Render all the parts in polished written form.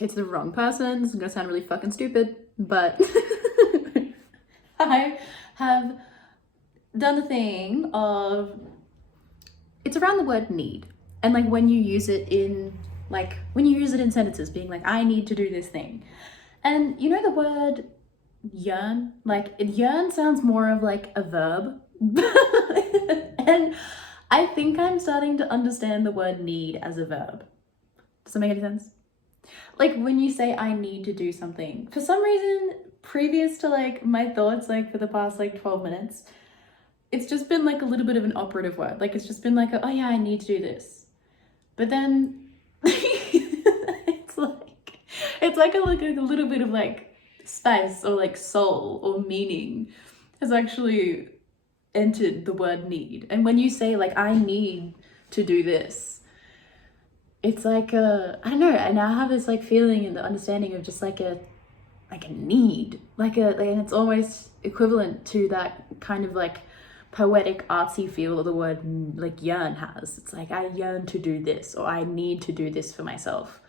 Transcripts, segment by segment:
it's the wrong person. This is gonna sound really fucking stupid, but I have done the thing of, it's around the word need. And like when you use it in, like when you use it in sentences, being like, I need to do this thing. And you know the word yearn? Like yearn sounds more of like a verb. And I think I'm starting to understand the word need as a verb. Does that make any sense? Like when you say I need to do something, for some reason, previous to like my thoughts, like for the past like 12 minutes, it's just been like a little bit of an operative word. Like it's just been like, oh yeah, I need to do this. But then it's like a little bit of like spice or like soul or meaning has actually entered the word need. And when you say like, I need to do this, it's like I don't know, I now have this like feeling and the understanding of just like a need, and it's almost equivalent to that kind of like poetic artsy feel that the word like yearn has. It's like, I yearn to do this, or I need to do this for myself.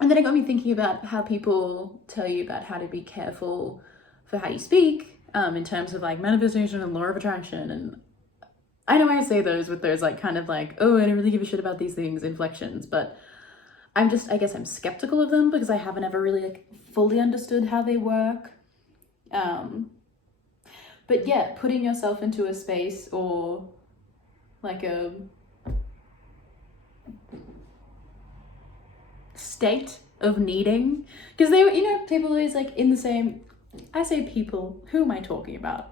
And then it got me thinking about how people tell you about how to be careful for how you speak, in terms of like manifestation and law of attraction. And I know I say those with those like kind of like, oh, I don't really give a shit about these things inflections, but I guess I'm skeptical of them because I haven't ever really like fully understood how they work. But yeah, putting yourself into a space or like a state of needing, because they were, you know, people always like in the same, I say people, who am I talking about?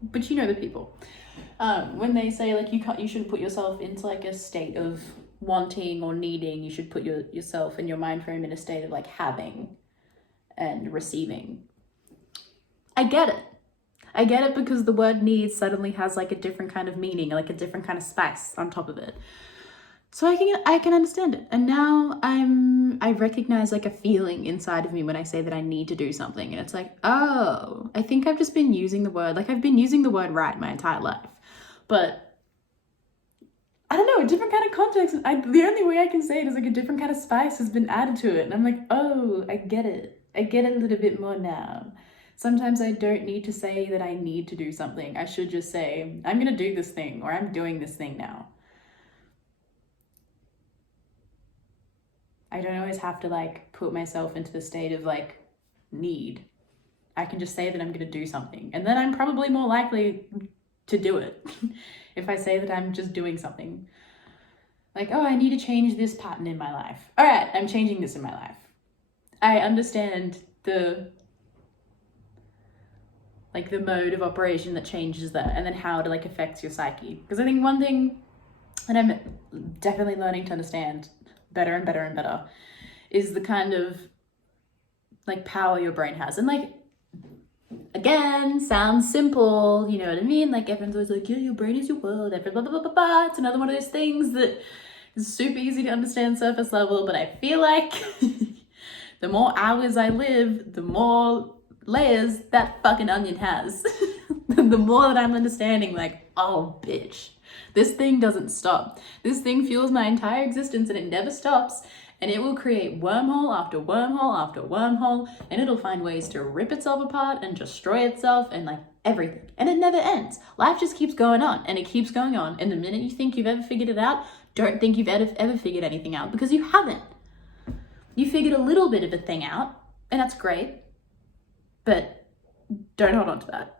But you know the people. When they say like you shouldn't put yourself into like a state of wanting or needing, you should put yourself and your mind frame in a state of like having and receiving. I get it because the word need suddenly has like a different kind of meaning, like a different kind of spice on top of it. So I can understand it. And now I recognize like a feeling inside of me when I say that I need to do something. And it's like, oh, I think I've just been using the word, like I've been using the word right my entire life. But I don't know, a different kind of context. The only way I can say it is like a different kind of spice has been added to it. And I'm like, oh, I get it. I get it a little bit more now. Sometimes I don't need to say that I need to do something. I should just say, I'm going to do this thing, or I'm doing this thing now. I don't always have to like put myself into the state of like need. I can just say that I'm going to do something, and then I'm probably more likely to do it if I say that I'm just doing something. Like, oh, I need to change this pattern in my life. All right, I'm changing this in my life. I understand the mode of operation that changes that, and then how it like affects your psyche. Because I think one thing that I'm definitely learning to understand better and better and better is the kind of like power your brain has. And like, again, sounds simple, you know what I mean? Like everyone's always like, yeah, your brain is your world, blah, blah, blah, blah, blah. It's another one of those things that is super easy to understand surface level, but I feel like the more hours I live, the more layers that fucking onion has. The more that I'm understanding like, oh bitch, this thing doesn't stop. This thing fuels my entire existence and it never stops. And it will create wormhole after wormhole after wormhole, and it'll find ways to rip itself apart and destroy itself and like everything. And it never ends. Life just keeps going on and it keeps going on. And the minute you think you've ever figured it out, don't think you've ever figured anything out, because you haven't. You figured a little bit of a thing out, and that's great, but don't hold on to that.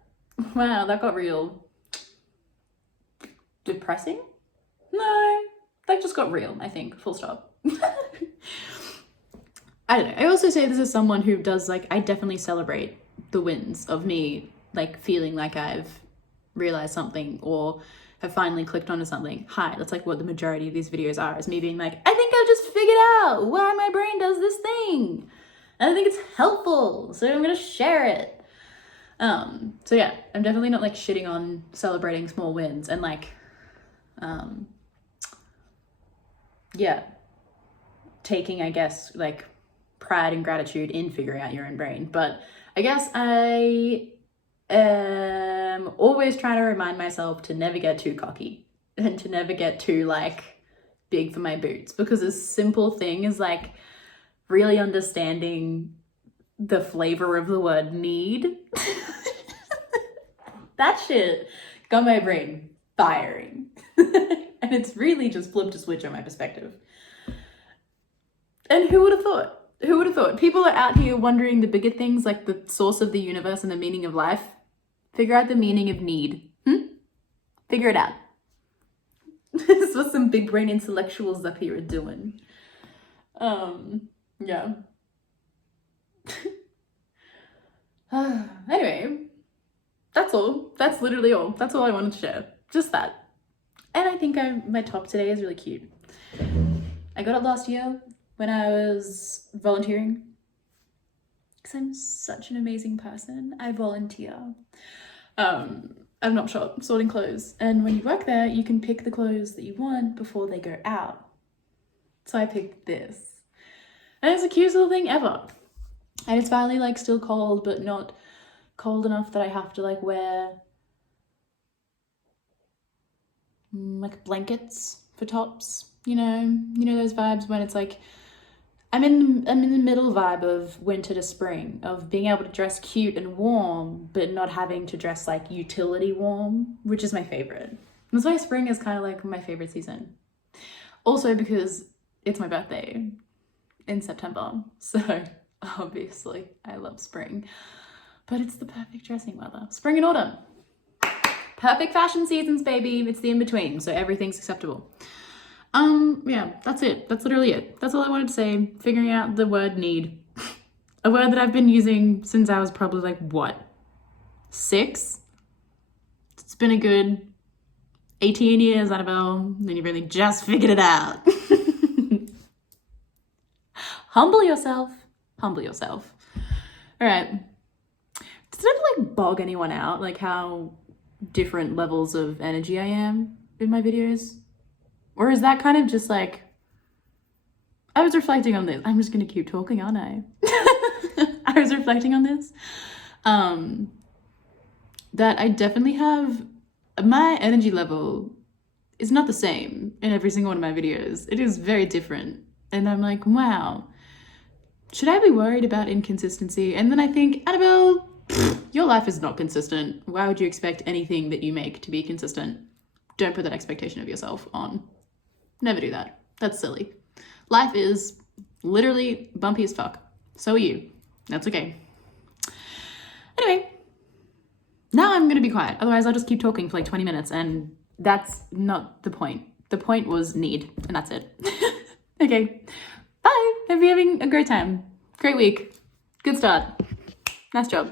Wow, that got real depressing? No, that just got real, I think, full stop. I don't know. I also say this as someone who does like, I definitely celebrate the wins of me like feeling like I've realized something or have finally clicked onto something. Hi, that's like what the majority of these videos are, is me being like, I think I've just figured out why my brain does this thing. And I think it's helpful, so I'm gonna share it. So yeah, I'm definitely not like shitting on celebrating small wins and like, yeah, taking, I guess, like pride and gratitude in figuring out your own brain. But I guess I am always trying to remind myself to never get too cocky and to never get too like big for my boots, because a simple thing is like really understanding the flavor of the word need. That shit got my brain firing. And it's really just flipped a switch on my perspective. And who would have thought? Who would have thought? People are out here wondering the bigger things, like the source of the universe and the meaning of life. Figure out the meaning of need. Figure it out. This is what some big brain intellectuals up here are doing. Yeah. Anyway, that's all. That's literally all. That's all I wanted to share. Just that. And I think my top today is really cute. I got it last year when I was volunteering. Because I'm such an amazing person. I volunteer. I'm not sure, sorting clothes. And when you work there, you can pick the clothes that you want before they go out. So I picked this. And it's the cutest little thing ever. And it's finally like still cold, but not cold enough that I have to like wear like blankets for tops, you know those vibes when it's like I'm in the middle vibe of winter to spring, of being able to dress cute and warm, but not having to dress like utility warm, which is my favorite. That's why spring is kind of like my favorite season. Also because it's my birthday in September, so obviously I love spring, but it's the perfect dressing weather. Spring and autumn. Perfect fashion seasons, baby. It's the in-between, so everything's acceptable. Yeah, that's it. That's literally it. That's all I wanted to say. Figuring out the word need. A word that I've been using since I was probably like, what, 6? It's been a good 18 years, Annabelle, and you've really just figured it out. Humble yourself. Humble yourself. All right. Does it ever like bog anyone out, like how different levels of energy I am in my videos? Or is that kind of just like, I was reflecting on this. I'm just going to keep talking, aren't I? I was reflecting on this. That I definitely have, my energy level is not the same in every single one of my videos. It is very different. And I'm like, wow, should I be worried about inconsistency? And then I think, Annabelle, your life is not consistent. Why would you expect anything that you make to be consistent? Don't put that expectation of yourself on. Never do that. That's silly. Life is literally bumpy as fuck. So are you. That's okay. Anyway, now I'm gonna be quiet. Otherwise I'll just keep talking for like 20 minutes and that's not the point. The point was need, and that's it. Okay, bye. Hope you're having a great time. Great week. Good start. Nice job.